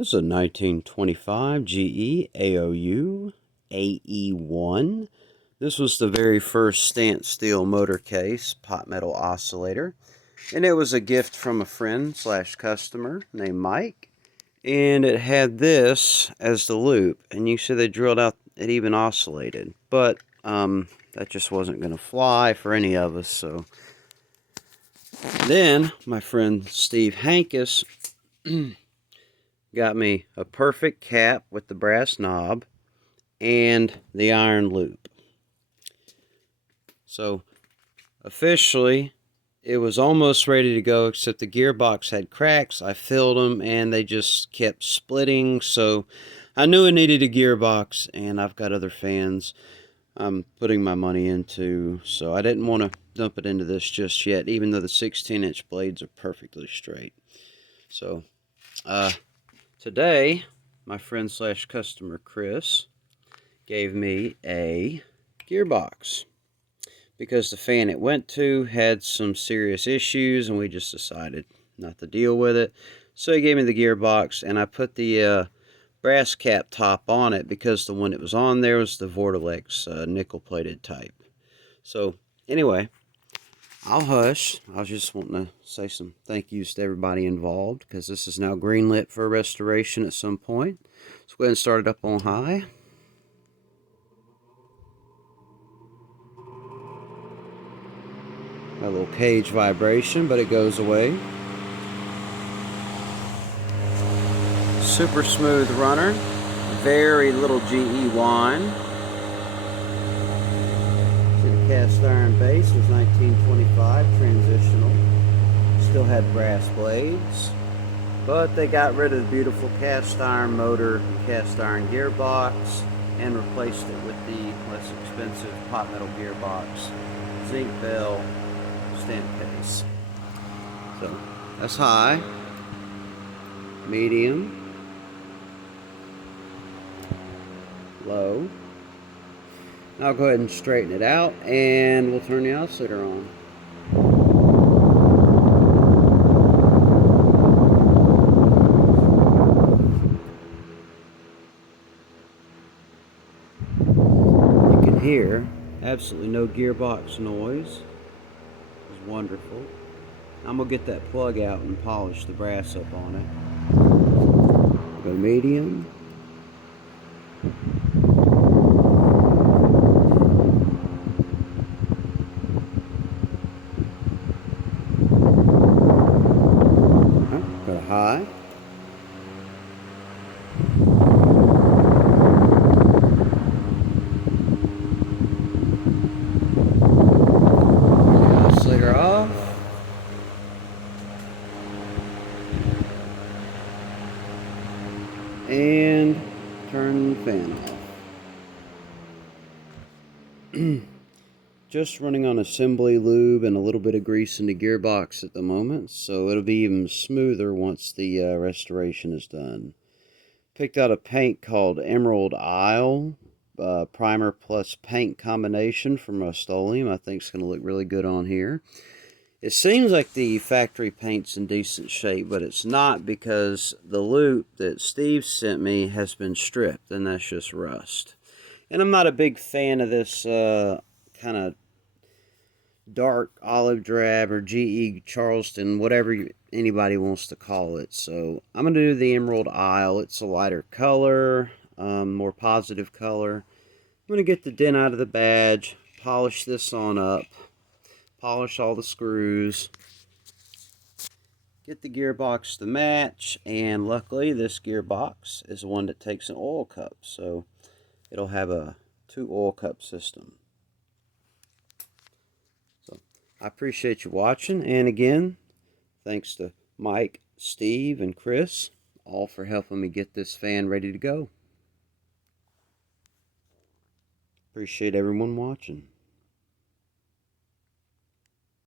This is a 1925 GE AOU AE1. This was the very first standstill motor case pot metal oscillator, and it was a gift from a friend slash customer named Mike. And it had this as the loop, and you see they drilled out, it even oscillated, but that just wasn't going to fly for any of us. So then my friend Steve Hankus got me a perfect cap with the brass knob and the iron loop. So officially it was almost ready to go, except the gearbox had cracks. I filled them and they just kept splitting, so I knew it needed a gearbox, and I've got other fans I'm putting my money into, so I didn't want to dump it into this just yet, even though the 16-inch blades are perfectly straight. So today my friend slash customer Chris gave me a gearbox because the fan it went to had some serious issues, and we just decided not to deal with it. So he gave me the gearbox, and I put the brass cap top on it because the one that was on there was the Vortilex nickel plated type. So anyway, I'll hush. I was just wanting to say some thank yous to everybody involved, because this is now greenlit for restoration at some point. Let's go ahead and start it up on high. A little cage vibration, but it goes away. Super smooth runner. Very little GE whine. See, the cast iron base was 1925 Transitional. Still had brass blades, but they got rid of the beautiful cast iron motor and cast iron gearbox and replaced it with the less expensive pot metal gearbox, zinc bell, stamp case. So that's high, medium, low. Now I'll go ahead and straighten it out, and we'll turn the oscillator on. You can hear absolutely no gearbox noise. It's wonderful. I'm gonna get that plug out and polish the brass up on it. I'll go medium. Go to high. Oscillator off. And turn the fan off. Just running on assembly lube and a little bit of grease in the gearbox at the moment, so it'll be even smoother once the restoration is done. Picked out a paint called Emerald Isle, primer plus paint combination from Rust-Oleum. I think it's going to look really good on here. It seems like the factory paint's in decent shape, but it's not, because the loop that Steve sent me has been stripped, and that's just rust. And I'm not a big fan of this kind of dark olive drab or GE Charleston, whatever anybody wants to call it. So I'm going to do the Emerald Isle. It's a lighter color, more positive color. I'm going to get the dent out of the badge, polish this on up, polish all the screws, get the gearbox to match, and luckily this gearbox is the one that takes an oil cup, so it'll have a 2 oil cup system. So I appreciate you watching, and again, thanks to Mike, Steve, and Chris, all for helping me get this fan ready to go. Appreciate everyone watching.